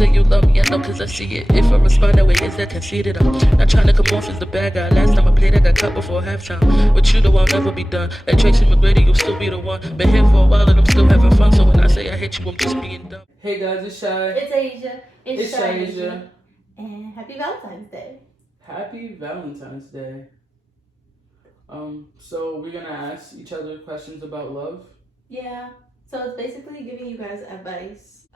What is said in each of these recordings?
say you love me, I know cause I see it. If I respond that way, is that conceited? I'm not trying to come off as the bad guy. Last time I played, I got cut before halftime. With you, though, I'll never be done. Like Tracy McGrady, you'll still be the one. Been here for a while and I'm still having fun. So when I say I hate you, I'm just being dumb. Hey guys, it's Shai. It's Asia. It's Shaiasia. And happy Valentine's Day. Happy Valentine's Day. So we're gonna ask each other questions about love. Yeah. So it's basically giving you guys advice.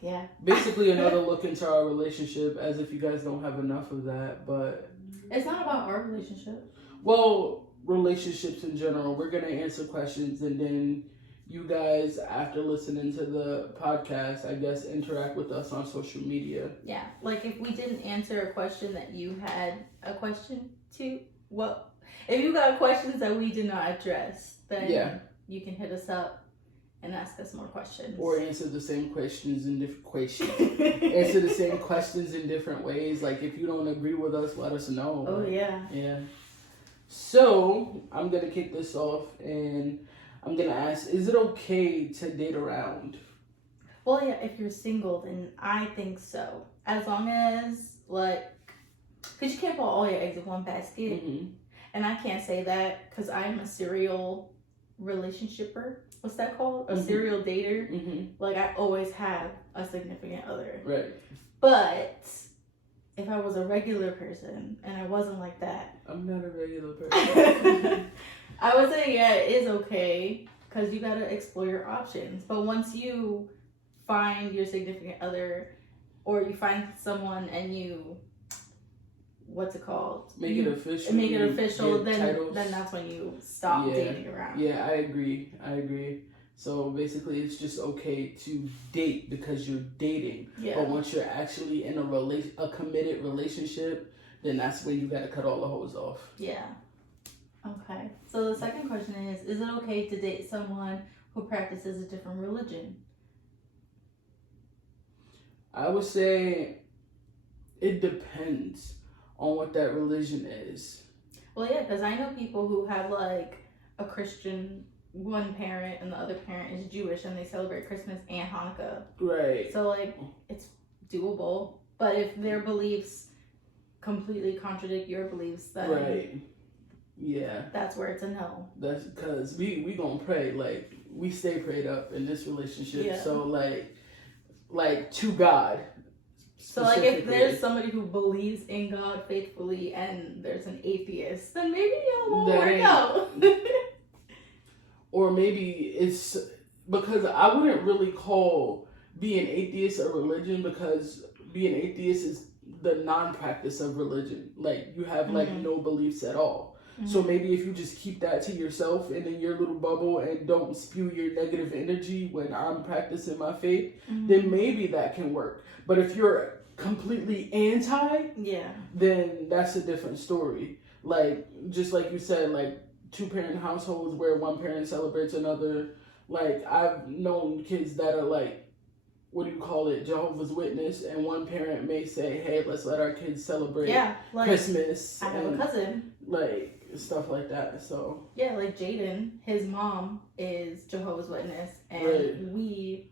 Yeah. Basically another look into our relationship, as if you guys don't have enough of that, but It's not about our relationship. well, relationships in general. We're gonna answer questions and then you guys, after listening to the podcast, I guess interact with us on social media. Yeah. Like if we didn't answer a question that you had a question to, if you got questions that we did not address, then you can hit us up and ask us more questions. Or answer the same questions in different answer the same questions in different ways. Like if you don't agree with us, let us know. Oh yeah. Yeah. So I'm gonna kick this off and I'm gonna ask, is it okay to date around? Well, yeah, if you're single, then I think so. As long as, because you can't put all your eggs in one basket. Mm-hmm. And I can't say that because I'm a serial relationshipper. What's that called? A serial dater. Mm-hmm. Like, I always have a significant other. Right. But if I was a regular person and I wasn't like that. I'm not a regular person. I would say, yeah, it is okay because you got to explore your options. But once you find your significant other or you find someone and you, what's it called? Make it official. Then that's when you stop dating around. Yeah, I agree. So basically, it's just okay to date because you're dating. Yeah. But once you're actually in a committed relationship, then that's when you gotta cut all the hoes off. Yeah. Okay. So the second question is it okay to date someone who practices a different religion? I would say it depends on what that religion is. Well, yeah, because I know people who have like a Christian one parent and the other parent is Jewish and they celebrate Christmas and Hanukkah. Right. So like it's doable, but if their beliefs completely contradict your beliefs, then right. Yeah. That's where it's a no. That's because we gonna pray, like we stay prayed up in this relationship. Yeah. So like to God. So like if there's somebody who believes in God faithfully and there's an atheist, then maybe it won't work out. Or maybe it's because I wouldn't really call being atheist a religion, because being atheist is the non-practice of religion. Like you have like no beliefs at all. Mm-hmm. So maybe if you just keep that to yourself and in your little bubble and don't spew your negative energy when I'm practicing my faith, then maybe that can work. But if you're completely anti, then that's a different story. Like just like you said, like 2-parent households where one parent celebrates another. Like I've known kids that are like, what do you call it, Jehovah's Witness, and one parent may say, hey, let's let our kids celebrate Christmas. I have a cousin. Like stuff like that. So yeah, like Jaden, his mom is Jehovah's Witness and we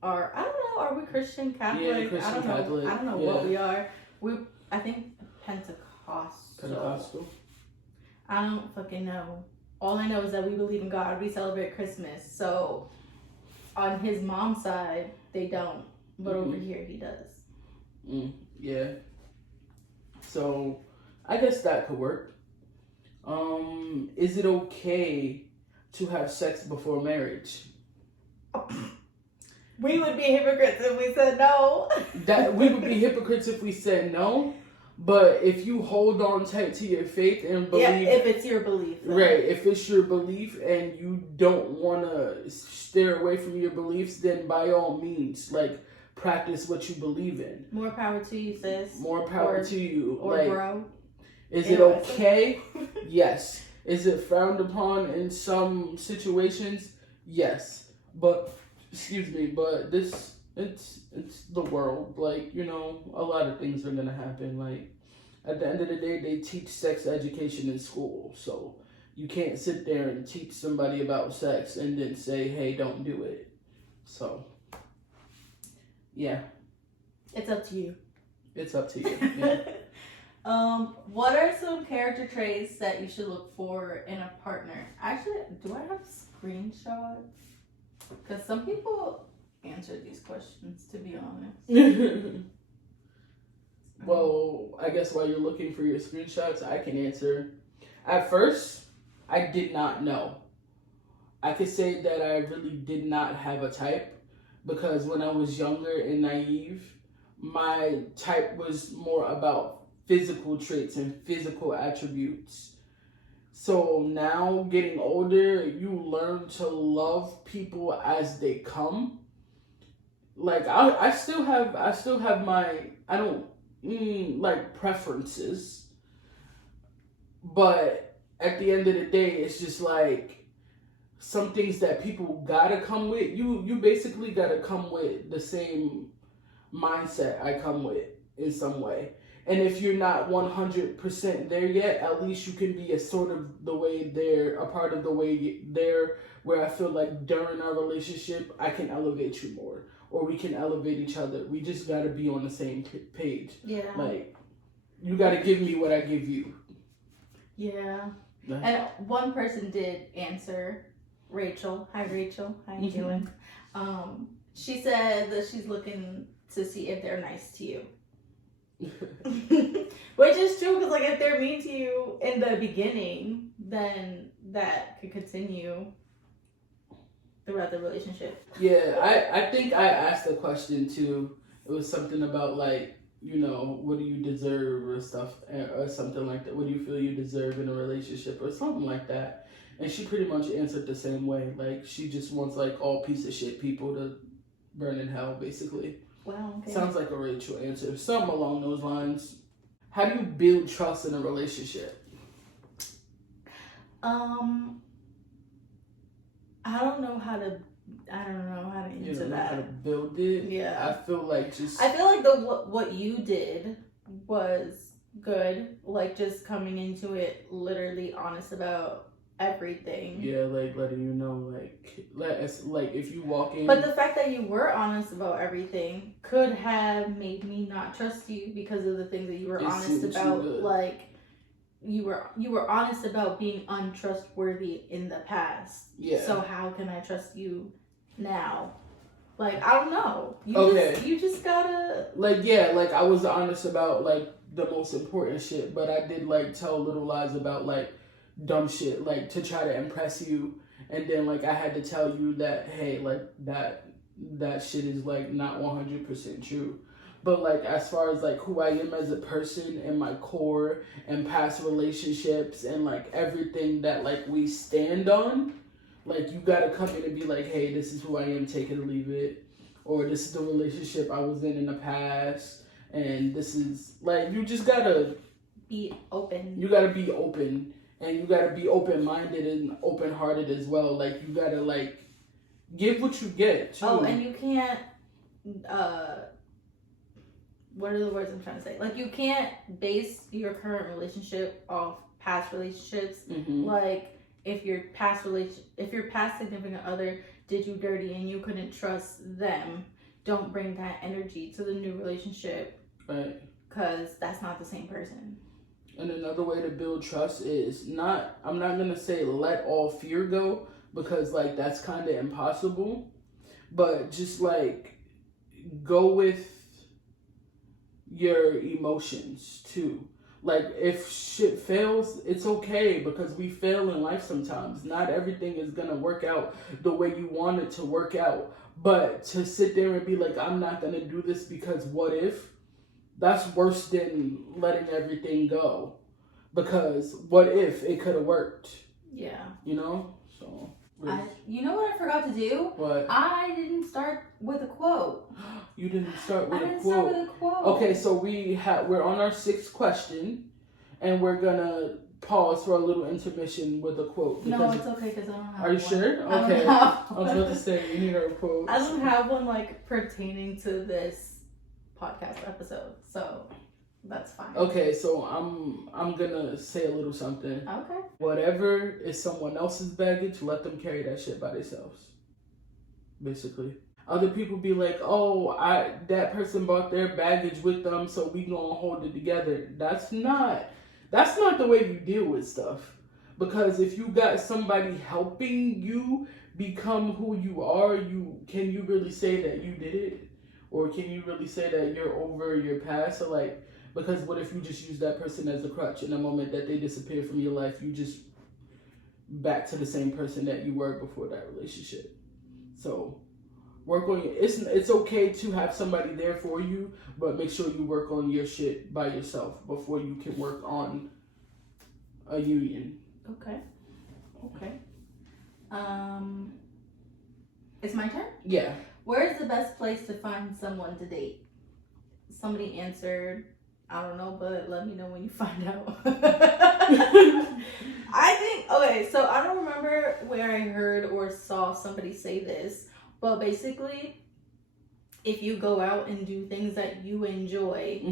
are, I don't know, are we Christian Catholic? Yeah, Christian Catholic. I don't know what we are. I think Pentecostal. I don't fucking know. All I know is that we believe in God. We celebrate Christmas. So on his mom's side, they don't. But over here, he does. Yeah. So I guess that could work. Is it okay to have sex before marriage? We would be hypocrites if we said no. That we would be hypocrites if we said no. But if you hold on tight to your faith and believe... if it's your belief. Though. Right, if it's your belief and you don't want to steer away from your beliefs, then by all means, like, practice what you believe in. More power to you, sis. More power to you. Or like, bro. Is it okay? Yes. Is it frowned upon in some situations? Yes. But, it's the world. Like, you know, a lot of things are going to happen. Like, at the end of the day, they teach sex education in school. So, you can't sit there and teach somebody about sex and then say, hey, don't do it. So, yeah. It's up to you. It's up to you. Yeah. What are some character traits that you should look for in a partner? Actually, do I have screenshots? Because some people answer these questions, to be honest. Well, I guess while you're looking for your screenshots, I can answer. At first, I did not know. I could say that I really did not have a type because when I was younger and naive, my type was more about physical traits and physical attributes. So now getting older, you learn to love people as they come. Like I still have my, I don't like preferences, but at the end of the day, it's just like some things that people gotta come with. You basically gotta come with the same mindset I come with in some way. And if you're not 100% there yet, at least you can be a sort of the way there, a part of the way there, where I feel like during our relationship, I can elevate you more, or we can elevate each other. We just gotta be on the same page. Yeah. Like, you gotta give me what I give you. Yeah. And one person did answer, Rachel. Hi, Rachel. How you doing? She said that she's looking to see if they're nice to you. Which is true, because like if they're mean to you in the beginning, then that could continue throughout the relationship. Yeah, I think I asked a question too. It was something about like, you know, what do you deserve or stuff, or something like that. What do you feel you deserve in a relationship or something like that? And she pretty much answered the same way. Like, she just wants like all piece of shit people to burn in hell, basically. Wow. Okay. Sounds like a Rachel answer. Something along those lines. How do you build trust in a relationship? I don't know how to answer You don't know that. how to build it? Yeah. I feel like what you did was good. Like, just coming into it literally honest about everything. Yeah, like letting you know, like if you walk in. But the fact that you were honest about everything could have made me not trust you because of the things that you were honest about. Like, you were honest about being untrustworthy in the past. Yeah. So how can I trust you now? Like, I don't know. You just gotta. Like, yeah, like I was honest about like the most important shit, but I did like tell little lies about like dumb shit, like to try to impress you, and then like I had to tell you that, hey, like that shit is like not 100% true. But like as far as like who I am as a person and my core and past relationships and like everything that like we stand on, like you gotta come in and be like, hey, this is who I am, take it or leave it, or this is the relationship I was in the past, and this is like, you just gotta be open. You gotta be open. And you gotta be open-minded and open-hearted as well. Like, you gotta, like, give what you get, too. Oh, and you can't, what are the words I'm trying to say? Like, you can't base your current relationship off past relationships. Mm-hmm. Like, if your past significant other did you dirty and you couldn't trust them, don't bring that energy to the new relationship. Right. Because that's not the same person. And another way to build trust is I'm not going to say let all fear go, because like that's kind of impossible, but just like go with your emotions too. Like if shit fails, it's okay, because we fail in life sometimes. Not everything is going to work out the way you want it to work out, but to sit there and be like, I'm not going to do this because what if? That's worse than letting everything go, because what if it could have worked? Yeah. You know? So. You know what I forgot to do? What? I didn't start with a quote. You didn't start with a quote? I didn't start with a quote. Okay, so we're on our 6th question, and we're gonna pause for a little intermission with a quote. No, it's okay because I don't have one. Are you sure? Okay. I was about to say, you need our quote. I don't have one like pertaining to this podcast episode, so that's fine. Okay, so I'm gonna say a little something. Okay. Whatever is someone else's baggage, let them carry that shit by themselves. Basically. Other people be like, oh, that person brought their baggage with them, so we gonna hold it together. That's not the way you deal with stuff. Because if you got somebody helping you become who you are, can you really say that you did it? Or can you really say that you're over your past? Or like, because what if you just use that person as a crutch in the moment that they disappear from your life, you just back to the same person that you were before that relationship. So work on it's okay to have somebody there for you, but make sure you work on your shit by yourself before you can work on a union. Okay. It's my turn? Yeah. Where is the best place to find someone to date? Somebody answered, I don't know, but let me know when you find out. I think, okay, so I don't remember where I heard or saw somebody say this, but basically, if you go out and do things that you enjoy,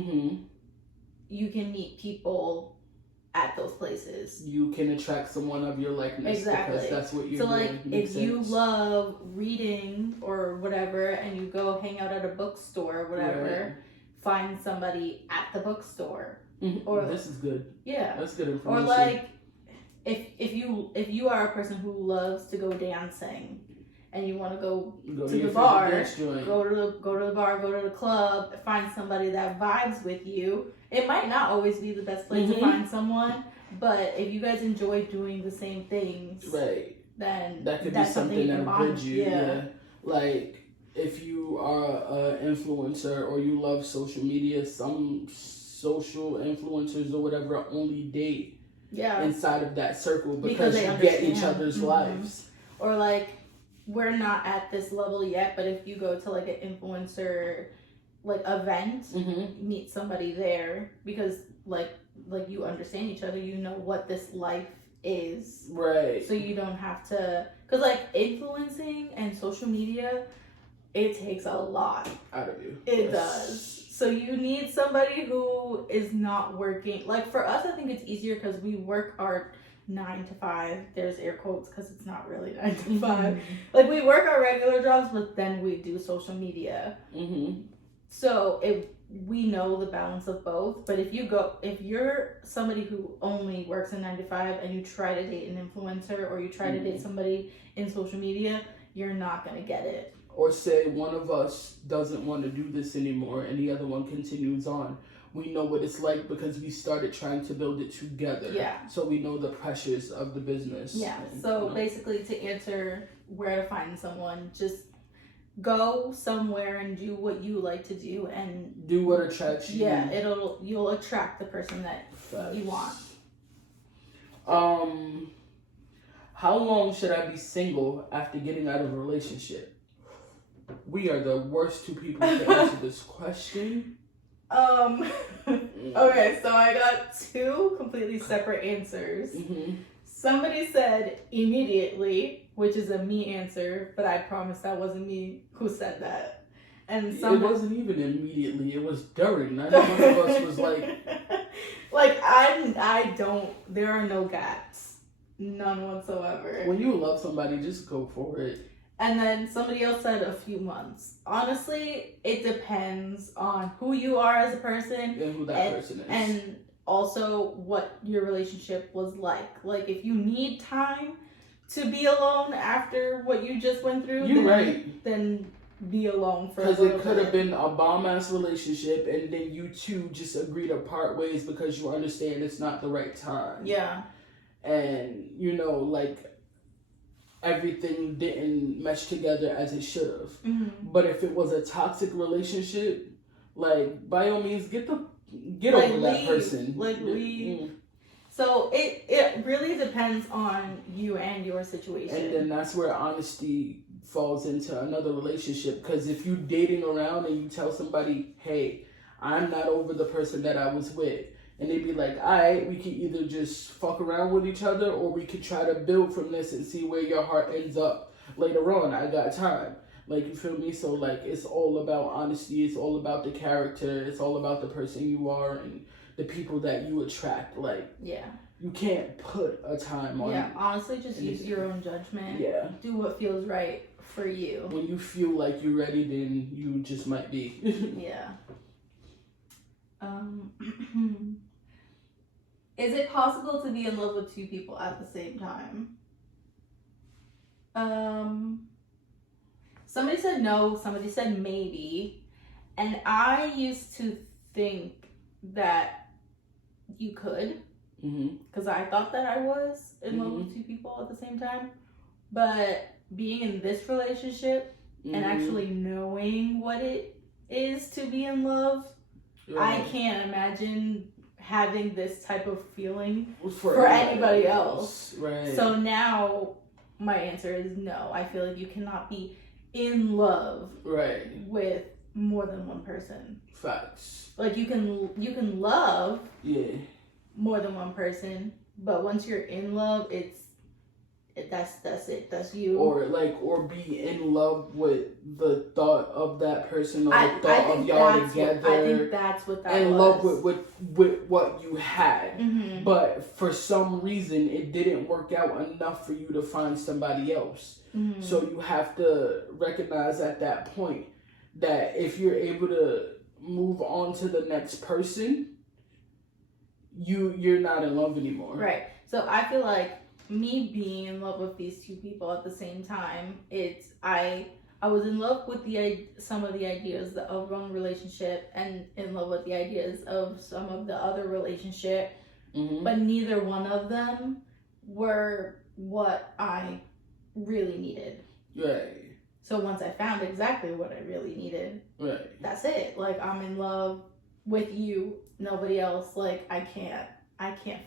you can meet people at those places. You can attract someone of your likeness. Exactly. Because that's what you're so doing. like, if you love reading or whatever, and you go hang out at a bookstore or whatever, find somebody at the bookstore. Or this is good. Yeah. That's good information. Or like, if you are a person who loves to go dancing, and you want to go to the bar, go to the bar, go to the club, find somebody that vibes with you. It might not always be the best place to find someone, but if you guys enjoy doing the same things, right, then that could be something that bridge you. Yeah. Like if you are an influencer or you love social media, some social influencers or whatever only date inside of that circle because you get each other's lives. Or like, we're not at this level yet, but if you go to like an influencer like event, meet somebody there because like you understand each other, you know what this life is, right? So you don't have to, because like influencing and social media, it takes a lot out of you. It does. So you need somebody who is not working. Like for us, I think it's easier because we work our 9 to 5. There's air quotes because it's not really 9 to 5. Like we work our regular jobs, but then we do social media. So we know the balance of both. But if you're somebody who only works a 9 to 5 and you try to date an influencer or you try to date somebody in social media, you're not gonna get it. Or say one of us doesn't want to do this anymore and the other one continues on. We know what it's like because we started trying to build it together. Yeah. So we know the pressures of the business. Yeah. So basically, to answer where to find someone, just go somewhere and do what you like to do and do what attracts you. Yeah, you'll attract the person that you want. How long should I be single after getting out of a relationship? We are the worst two people to answer this question. Okay, so I got 2 completely separate answers. Somebody said immediately, which is a me answer, but I promise that wasn't me who said that. And it wasn't even immediately, it was during. Neither one of us was like I don't, there are no gaps. None whatsoever. When you love somebody, just go for it. And then somebody else said a few months. Honestly, it depends on who you are as a person. And who that person is. And also what your relationship was like. Like, if you need time to be alone after what you just went through, then be alone for a little bit. Because it could have been a bomb-ass relationship and then you two just agree to part ways because you understand it's not the right time. Yeah. And, everything didn't mesh together as it should have. But if it was a toxic relationship, by all means, get over that person. Leave. So it really depends on you and your situation. And then that's where honesty falls into another relationship. Because if you're dating around and you tell somebody, hey, I'm not over the person that I was with, and they'd be like, all right, we can either just fuck around with each other or we could try to build from this and see where your heart ends up later on. I got time. You feel me? So, it's all about honesty. It's all about the character. It's all about the person you are and the people that you attract. You can't put a time on it. Yeah, honestly, just use your own judgment. Yeah. Do what feels right for you. When you feel like you're ready, then you just might be. Yeah. Is it possible to be in love with two people at the same time? Somebody said no, somebody said maybe. And I used to think that you could. Because I thought that I was in love with two people at the same time. But being in this relationship and actually knowing what it is to be in love, I can't imagine having this type of feeling for anybody else. Right. So now my answer is no. I feel like you cannot be in love with more than one person. Facts. Like you can love more than one person, but once you're in love, that's it. That's you. Or be in love with the thought of that person, or the thought of y'all together. I think that's what that was. In love with what you had. But for some reason it didn't work out enough for you to find somebody else. So you have to recognize at that point that if you're able to move on to the next person, you're not in love anymore. Right. So I feel like me being in love with these two people at the same time, I was in love with some of the ideas of one relationship and in love with the ideas of some of the other relationship, but neither one of them were what I really needed. Right. So once I found exactly what I really needed, that's it. Like, I'm in love with you, nobody else. Like, I can't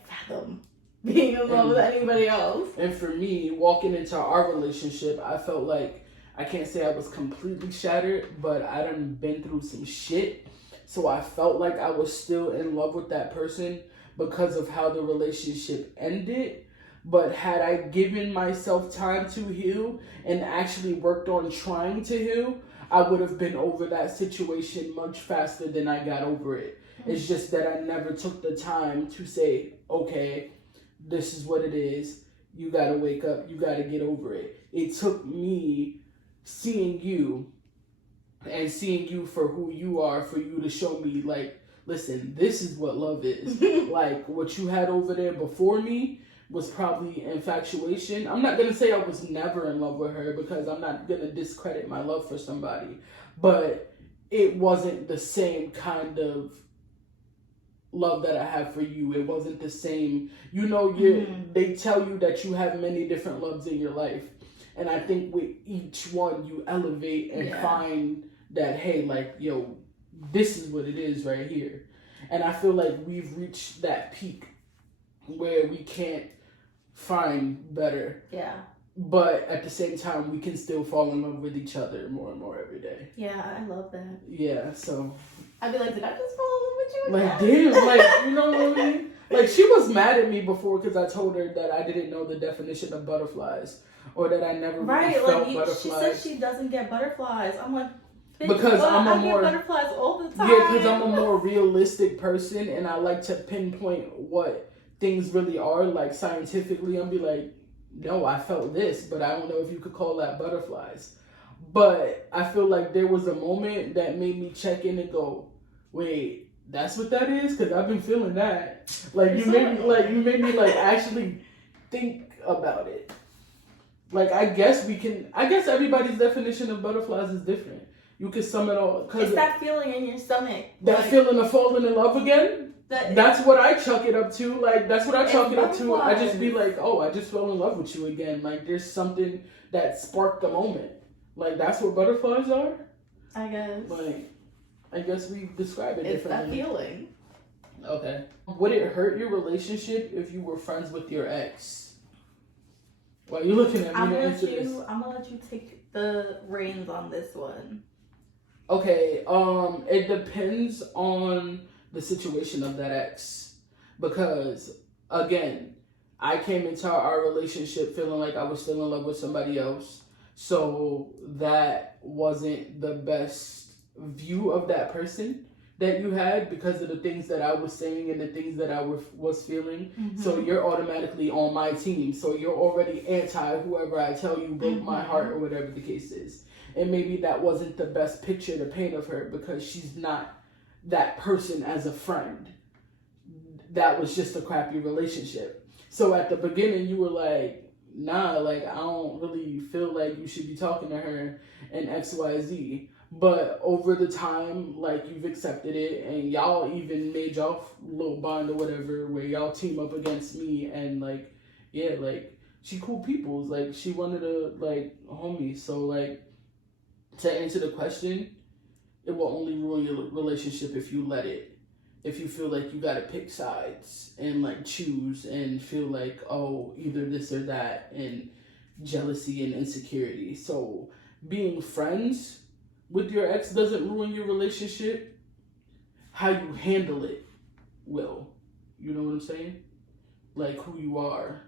fathom being in love with anybody else. And for me, walking into our relationship, I felt like, I can't say I was completely shattered, but I done been through some shit. So I felt like I was still in love with that person because of how the relationship ended. But had I given myself time to heal and actually worked on trying to heal, I would have been over that situation much faster than I got over it. It's just that I never took the time to say, okay, this is what it is. You got to wake up. You got to get over it. It took me seeing you and seeing you for who you are, for you to show me, like, listen, this is what love is. Like, what you had over there before me was probably infatuation. I'm not going to say I was never in love with her, because I'm not going to discredit my love for somebody. But it wasn't the same kind of love that I have for you. It wasn't the same. You know, they tell you that you have many different loves in your life. And I think with each one, you elevate and find that, hey, like, yo, this is what it is right here. And I feel like we've reached that peak where we can't find better. Yeah. But at the same time, we can still fall in love with each other more and more every day. Yeah, I love that. Yeah, so. I'd be like, did I just fall in love with you? Like, damn, like, you know what I mean? Like, she was mad at me before because I told her that I didn't know the definition of butterflies, or that I never really felt butterflies. She said she doesn't get butterflies. I'm like, because I get butterflies all the time. Yeah, because I'm a more realistic person, and I like to pinpoint what things really are, like, scientifically. I'll be like, no, I felt this, but I don't know if you could call that butterflies. But I feel like there was a moment that made me check in and go, wait, that's what that is? Because I've been feeling that. Like, you made me actually think about it. Like, I guess everybody's definition of butterflies is different. You could sum it all. It's that feeling in your stomach. That feeling of falling in love again? That's what I chalk it up to. Like, that's what I chalk it up to. I just be like, oh, I just fell in love with you again. Like, there's something that sparked the moment. Like, that's what butterflies are? I guess. Like, I guess we describe it differently. It's that feeling. Okay. Would it hurt your relationship if you were friends with your ex? Why are you looking at me to answer this? I'm gonna let you take the reins on this one. Okay, it depends on the situation of that ex. Because, again, I came into our relationship feeling like I was still in love with somebody else. So that wasn't the best view of that person. that you had because of the things that I was saying and the things that I was feeling. So you're automatically on my team. So you're already anti whoever I tell you broke my heart or whatever the case is. And maybe that wasn't the best picture to paint of her because she's not that person as a friend. That was just a crappy relationship. So at the beginning you were like, nah, like I don't really feel like you should be talking to her and XYZ. But over the time, like, you've accepted it, and y'all even made y'all little bond or whatever, where y'all team up against me, and, like, yeah, like, she cool peoples. Like, she wanted to, like, homie. So, like, to answer the question, it will only ruin your relationship if you let it. If you feel like you gotta pick sides and, like, choose and feel like, oh, either this or that, and jealousy and insecurity. So, being friends with your ex doesn't ruin your relationship. How you handle it will. You know what I'm saying? Like who you are.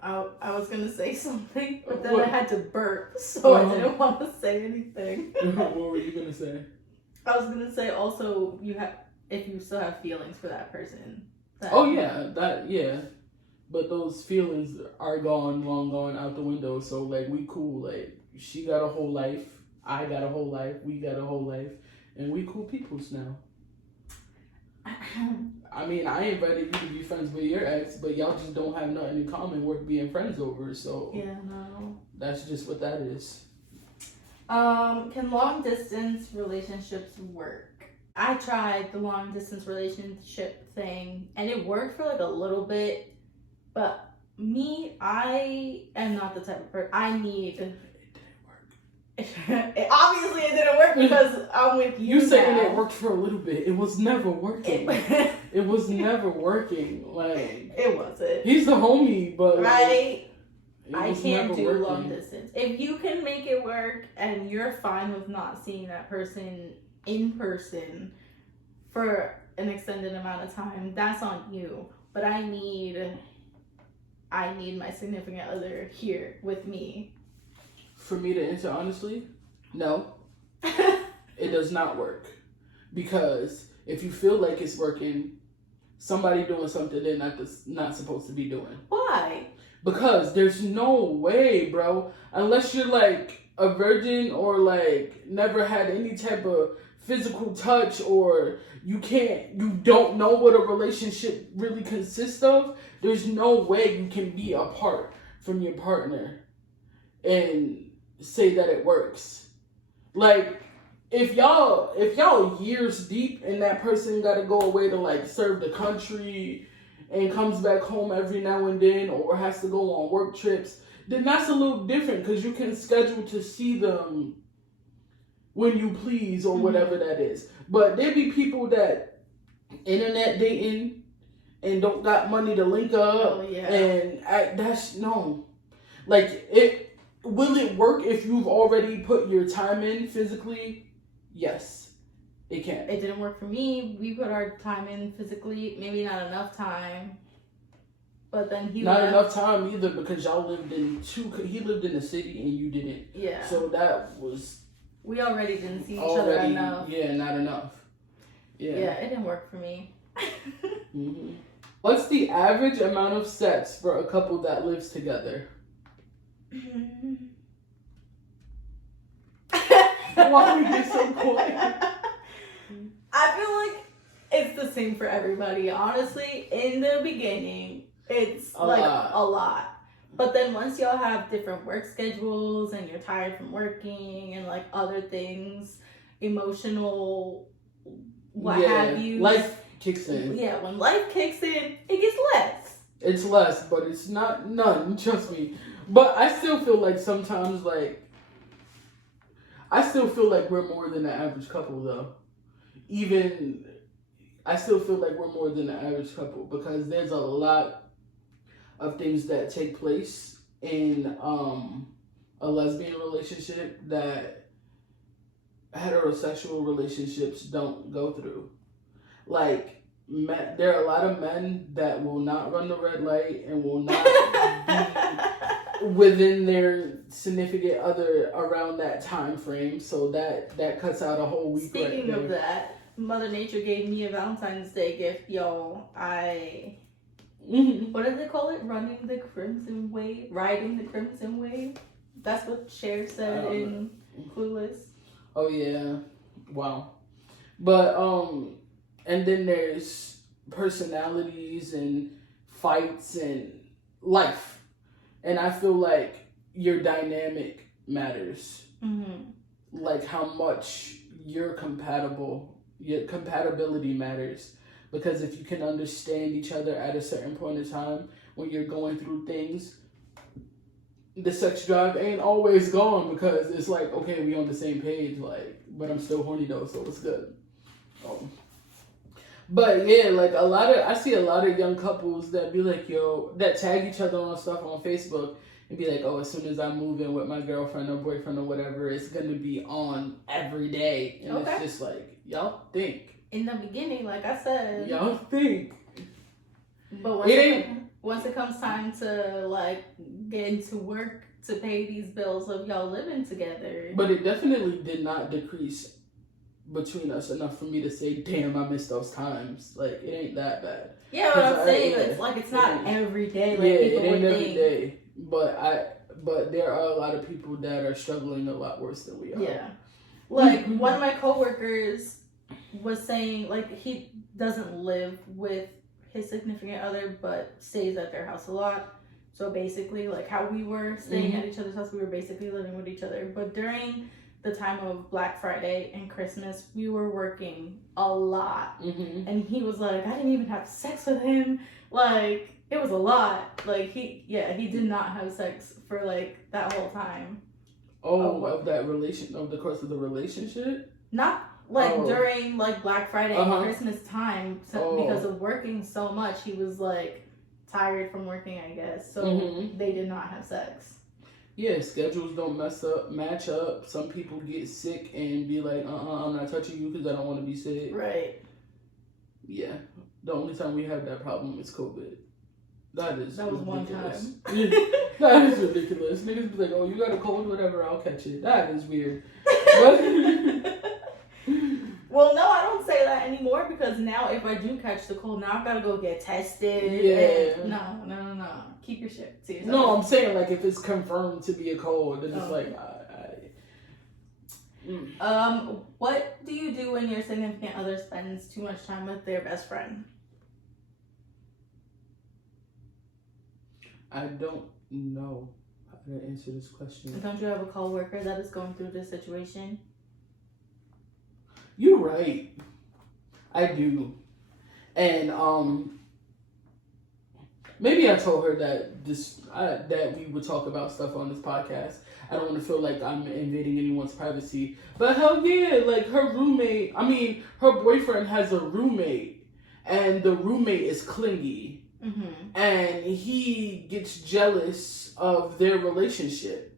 I was gonna say something, but then I had to burp, so I didn't want to say anything. What were you gonna say? I was gonna say also if you still have feelings for that person. But those feelings are long gone out the window. So like we cool. Like she got a whole life. I got a whole life, we got a whole life, and we cool peoples now. I mean, I invited you to be friends with your ex, but y'all just don't have nothing in common worth being friends over, so yeah, no. That's just what that is. Can long distance relationships work? I tried the long distance relationship thing, and it worked for like a little bit, but I am not the type of person, I need... Obviously it didn't work because I'm with you. You saying it worked for a little bit. It was never working. It was never working. Like it wasn't. He's the homie, but right. I can't do long distance. If you can make it work and you're fine with not seeing that person in person for an extended amount of time, that's on you. But I need my significant other here with me. For me to answer honestly, no. It does not work. Because if you feel like it's working, somebody doing something they're not supposed to be doing. Why? Because there's no way, bro. Unless you're like a virgin or like never had any type of physical touch or you don't know what a relationship really consists of, there's no way you can be apart from your partner and say that it works. Like if y'all years deep and that person gotta go away to like serve the country and comes back home every now and then or has to go on work trips, then that's a little different because you can schedule to see them when you please or whatever that is. But there be people that internet dating and don't got money to link up. Oh, yeah. And that's no. Like will it work if you've already put your time in physically? Yes, it can. It didn't work for me. We put our time in physically, maybe not enough time. But then enough time either because y'all lived in he lived in the city and you didn't. Yeah. So that was. We already didn't see each other enough. Yeah, not enough. Yeah. Yeah, it didn't work for me. Mm-hmm. What's the average amount of sex for a couple that lives together? Why we get so quiet? I feel like it's the same for everybody. Honestly, in the beginning, it's a lot. But then once y'all have different work schedules and you're tired from working and like other things, emotional, have you. Life kicks in. Yeah, when life kicks in, it gets less. It's less, but it's not none, trust me. But I still feel like sometimes I still feel like we're more than the average couple though. I still feel like we're more than the average couple because there's a lot of things that take place in a lesbian relationship that heterosexual relationships don't go through. Like, there are a lot of men that will not run the red light and will not be within their significant other around that time frame. So that cuts out a whole week. Speaking of that, Mother Nature gave me a Valentine's Day gift, y'all. What did they call it? Riding the Crimson Wave. That's what Cher said in Clueless. Oh yeah, wow. But and then there's personalities and fights and life, and I feel like your dynamic matters. Like how much your compatibility matters. Because if you can understand each other at a certain point in time when you're going through things, the sex drive ain't always gone because it's like, okay, we on the same page, like, but I'm still horny though, so it's good. But yeah, like I see a lot of young couples that be like, that tag each other on stuff on Facebook and be like, oh, as soon as I move in with my girlfriend or boyfriend or whatever, it's gonna be on every day. And It's just like, y'all think. In the beginning, like I said. Y'all think. But once it comes time to like get into work to pay these bills of y'all living together. But it definitely did not decrease between us enough for me to say, damn, I miss those times. Like, it ain't that bad. Yeah, what I'm saying, it's like it's not every day. Like, it ain't every day. But there are a lot of people that are struggling a lot worse than we are. Yeah. Like, one of my coworkers was saying, like, he doesn't live with his significant other, but stays at their house a lot. So basically, like how we were staying at each other's house, we were basically living with each other. But during the time of Black Friday and Christmas, we were working a lot. And he was like, I didn't even have sex with him. Like, it was a lot. Like, he did not have sex for, like, that whole time. Of the course of the relationship? Not, like, during, like, Black Friday and Christmas time. So, because of working so much, he was, like, tired from working, I guess. So, they did not have sex. Yeah, schedules don't match up. Some people get sick and be like, I'm not touching you because I don't want to be sick. Right. Yeah. The only time we had that problem is COVID. That was ridiculous. One time. That is ridiculous. Niggas be like, oh, you got a cold, whatever, I'll catch it. That is weird. Well, no, I don't say that anymore because now if I do catch the cold, now I've got to go get tested. Yeah. And no. Keep your shit to yourself. No, I'm saying like if it's confirmed to be a cold, then it's like, what do you do when your significant other spends too much time with their best friend? I don't know how to answer this question. Don't you have a coworker that is going through this situation? You're right. I do. And maybe I told her that that we would talk about stuff on this podcast. I don't want to feel like I'm invading anyone's privacy. But hell yeah, like her boyfriend has a roommate, and the roommate is clingy. And he gets jealous of their relationship.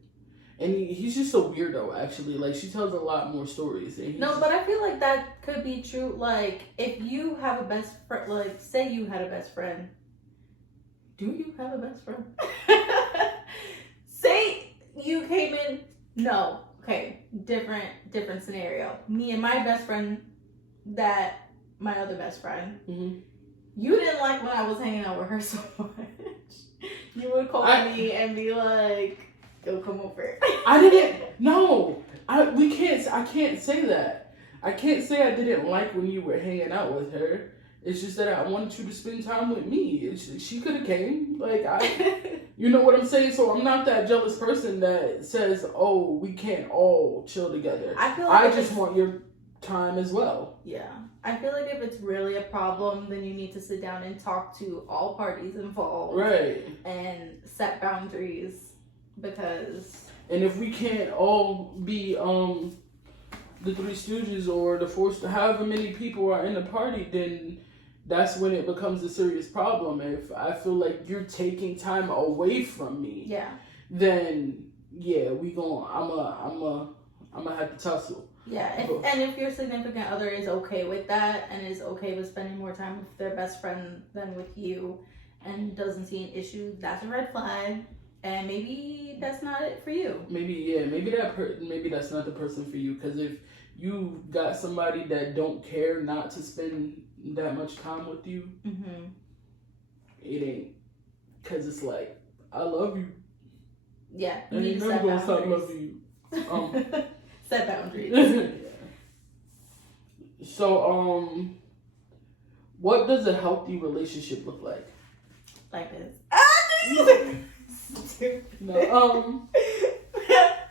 And he's just a weirdo, actually. Like, she tells a lot more stories. But I feel like that could be true. Like, if you have a best friend, like, say you had a best friend. Do you have a best friend? Say you came in. No. Okay. Different scenario. Me and my best friend, my other best friend. You didn't like when I was hanging out with her so much. You would call me and be like, go come over. I didn't. No. I can't say that. I can't say I didn't like when you were hanging out with her. It's just that I wanted you to spend time with me. She could have came. Like, you know what I'm saying? So I'm not that jealous person that says, oh, we can't all chill together. I just want your time as well. Yeah. I feel like if it's really a problem, then you need to sit down and talk to all parties involved. Right. And set boundaries. Because... And if we can't all be the Three Stooges or the however many people are in the party, then that's when it becomes a serious problem. If I feel like you're taking time away from me, then yeah, I'm gonna have to tussle. Yeah, and if your significant other is okay with that and is okay with spending more time with their best friend than with you and doesn't see an issue, that's a red flag. And maybe that's not it for you. Maybe that's not the person for you. Because if you got somebody that don't care not to spend that much time with you, it ain't. Because it's like, I love you. Yeah. And you never gonna stop loving you. Set boundaries. Yeah. So, what does a healthy relationship look like? Like this. No,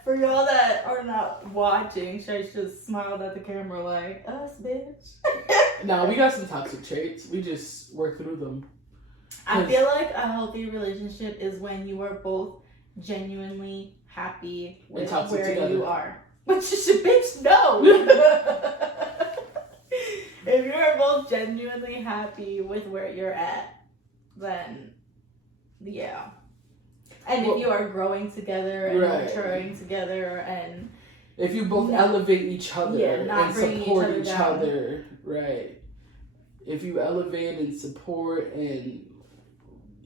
For y'all that are not watching, Shay just smiled at the camera like, us, bitch. Nah, we got some toxic traits. We just work through them. I feel like a healthy relationship is when you are both genuinely happy with where together. you are. But you should, bitch, no. If you're both genuinely happy with where you're at, then yeah. And if you are growing together and maturing together, and if you both elevate each other and support each down. other, right? If you elevate and support, and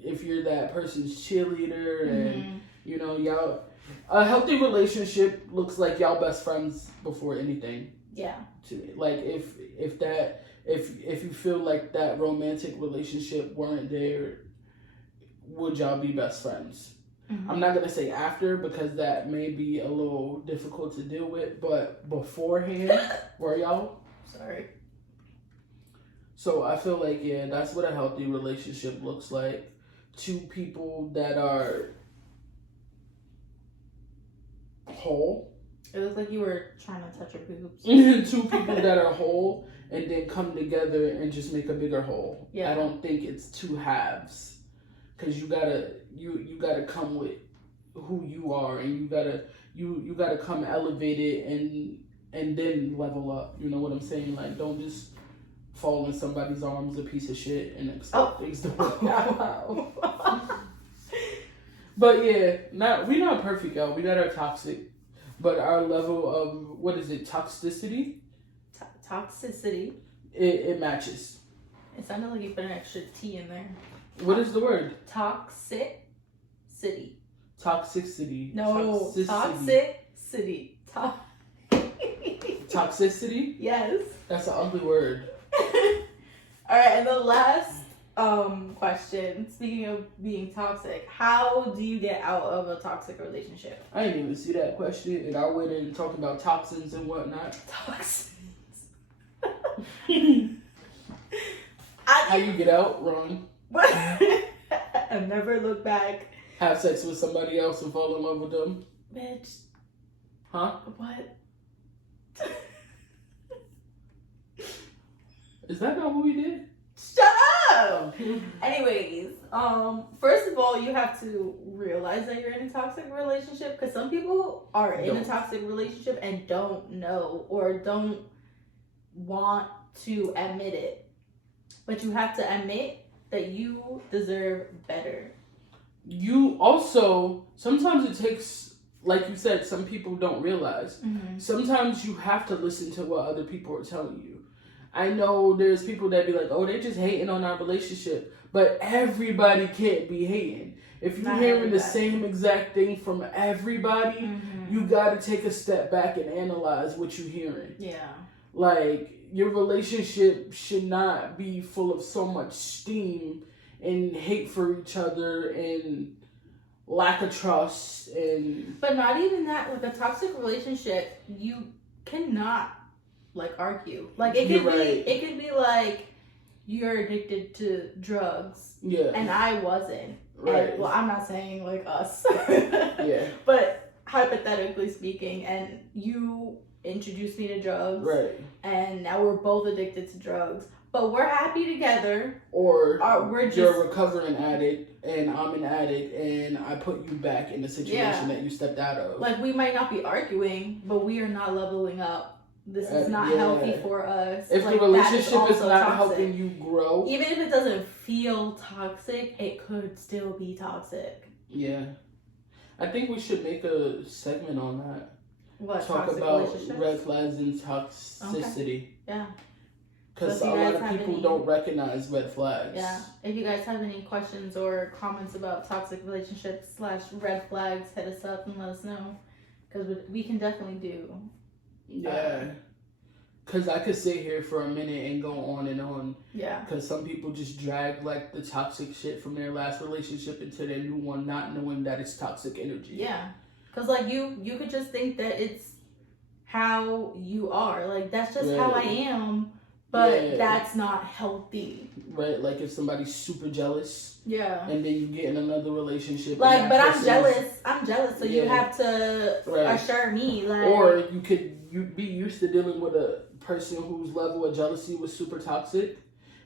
if you're that person's cheerleader, and you know, y'all, a healthy relationship looks like y'all best friends before anything. Yeah. To me, like if you feel like that romantic relationship weren't there, would y'all be best friends? I'm not gonna say after, because that may be a little difficult to deal with, but beforehand, were y'all? Sorry. So I feel like, yeah, that's what a healthy relationship looks like. Two people that are whole. It looked like you were trying to touch your boobs. Two people that are whole and then come together and just make a bigger whole. Yeah. I don't think it's two halves. Because you gotta come with who you are, and you gotta come elevated and then level up. You know what I'm saying? Like, don't just fall in somebody's arms a piece of shit and expect things to work out. But yeah, we're not perfect, y'all. We got our toxic, but our level of, what is it, toxicity? Toxicity. It matches. It sounded like you put an extra T in there. What is the word? Toxicity. Toxicity. No, toxicity. Toxicity? Yes. That's an ugly word. Alright, and the last question, speaking of being toxic, how do you get out of a toxic relationship? I didn't even see that question, and I went in talking about toxins and whatnot. Toxins. How you get out? Run. And never look back. Have sex with somebody else and fall in love with them. Bitch. Huh? What? Is that not what we did? Shut up! Anyways, first of all, you have to realize that you're in a toxic relationship, because some people are in a toxic relationship and don't know or don't want to admit it. But you have to admit that you deserve better. You also, sometimes it takes, like you said, some people don't realize. Sometimes you have to listen to what other people are telling you. I know there's people that be like, oh, they're just hating on our relationship. But everybody can't be hating. If you're hearing the same exact thing from everybody, you got to take a step back and analyze what you're hearing. Yeah. Like, your relationship should not be full of so much steam and hate for each other and lack of trust. But not even that. With a toxic relationship, you cannot argue. Like, it could be like you're addicted to drugs. Yeah. And I wasn't. Right. And, well, I'm not saying us. Yeah. But hypothetically speaking, and you introduced me to drugs. Right. And now we're both addicted to drugs. But we're happy together. Or you're a recovering addict and I'm an addict and I put you back in the situation that you stepped out of. Like, we might not be arguing, but we are not leveling up. This is not healthy for us. If the relationship is not helping you grow. Even if it doesn't feel toxic, it could still be toxic. Yeah. I think we should make a segment on that. What, talk toxic about red flags and toxicity. Okay. Yeah. Because a lot of people don't recognize red flags. Yeah. If you guys have any questions or comments about toxic relationships / red flags, hit us up and let us know. Because we can definitely do. Yeah. Because I could sit here for a minute and go on and on. Yeah. Because some people just drag like the toxic shit from their last relationship into their new one, not knowing that it's toxic energy. Yeah. Because like you could just think that it's how you are. Like that's just how I am. But that's not healthy. Right, like if somebody's super jealous. Yeah. And then you get in another relationship. Like, but I'm jealous. I'm jealous, so you have to right. assure me. Like, or you be used to dealing with a person whose level of jealousy was super toxic,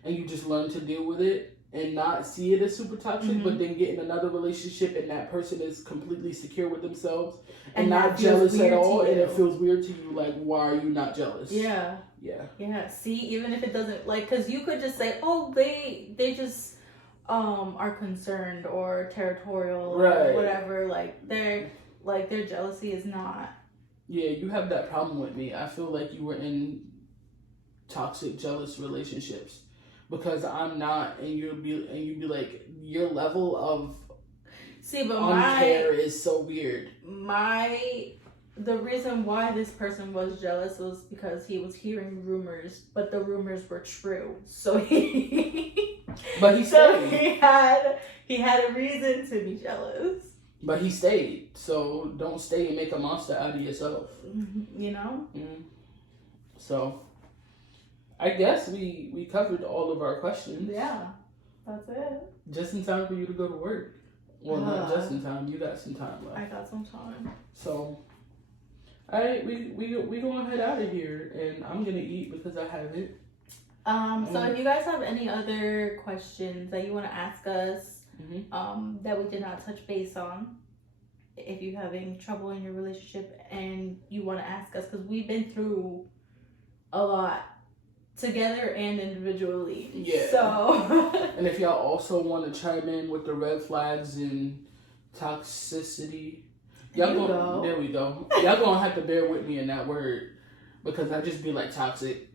and you just learn to deal with it and not see it as super toxic, but then get in another relationship and that person is completely secure with themselves and not jealous at all, and it feels weird to you. Like, why are you not jealous? Yeah. Yeah. See, even if it doesn't, like, because you could just say, oh, they just are concerned or territorial or whatever. Like their jealousy is not. Yeah, you have that problem with me. I feel like you were in toxic, jealous relationships because I'm not, and you'd be like, your level of uncare is so weird. The reason why this person was jealous was because he was hearing rumors, but the rumors were true. So he had a reason to be jealous. But he stayed. So don't stay and make a monster out of yourself. You know? Mm-hmm. So I guess we covered all of our questions. Yeah. That's it. Just in time for you to go to work. Well, not just in time. You got some time left. I got some time. So, all right, we gonna head out of here, and I'm gonna eat because I haven't. So if you guys have any other questions that you want to ask us, that we did not touch base on, if you're having trouble in your relationship and you want to ask us, because we've been through a lot together and individually. Yeah. So. And if y'all also want to chime in with the red flags and toxicity, there we go. Y'all gonna have to bear with me in that word because I just be like toxic.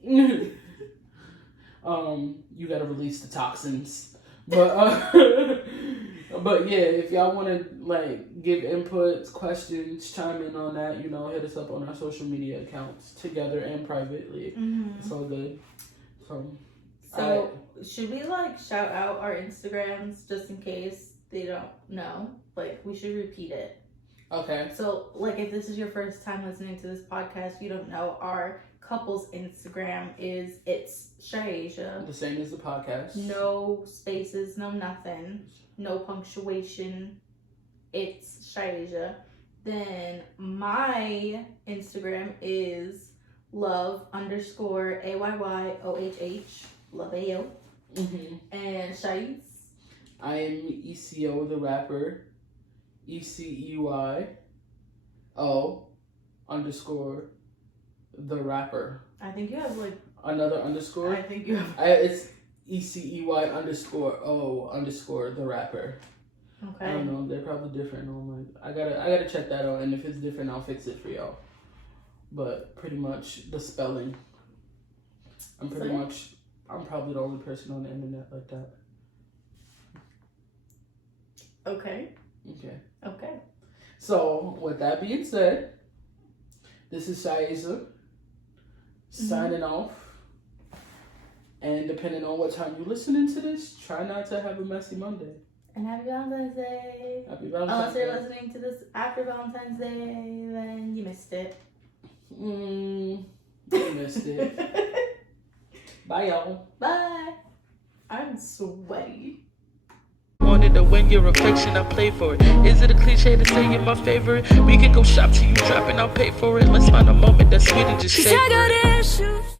You gotta release the toxins. But yeah, if y'all want to like give inputs, questions, chime in on that, hit us up on our social media accounts together and privately. It's all good. So should we like shout out our Instagrams just in case they don't know? Like we should repeat it. Okay. So like if this is your first time listening to this podcast, you don't know, our couple's Instagram is itsshaiasia. The same as the podcast. No spaces, no nothing, no punctuation. Itsshaiasia. Then my Instagram is love_AYYOHH. LoveAyo. And Shai's? I am ECO the rapper. ECEYO_the rapper. I think you have like another underscore. I think you have. It's ECEY_O_the rapper. Okay. I don't know. They're probably different. I gotta check that out. And if it's different, I'll fix it for y'all. But pretty much the spelling. I'm probably the only person on the internet like that. Okay. So, with that being said, this is Shaiasia signing off. And depending on what time you're listening to this, try not to have a messy Monday. And happy Valentine's Day. Happy Valentine's Day. Unless you're listening to this after Valentine's Day, then you missed it. You missed it. Bye, y'all. Bye. I'm sweaty. Wanted to win your affection, I play for it. Is it a cliche to say you're my favorite? We can go shop till you drop and I'll pay for it. Let's find a moment that's sweet and just savor it.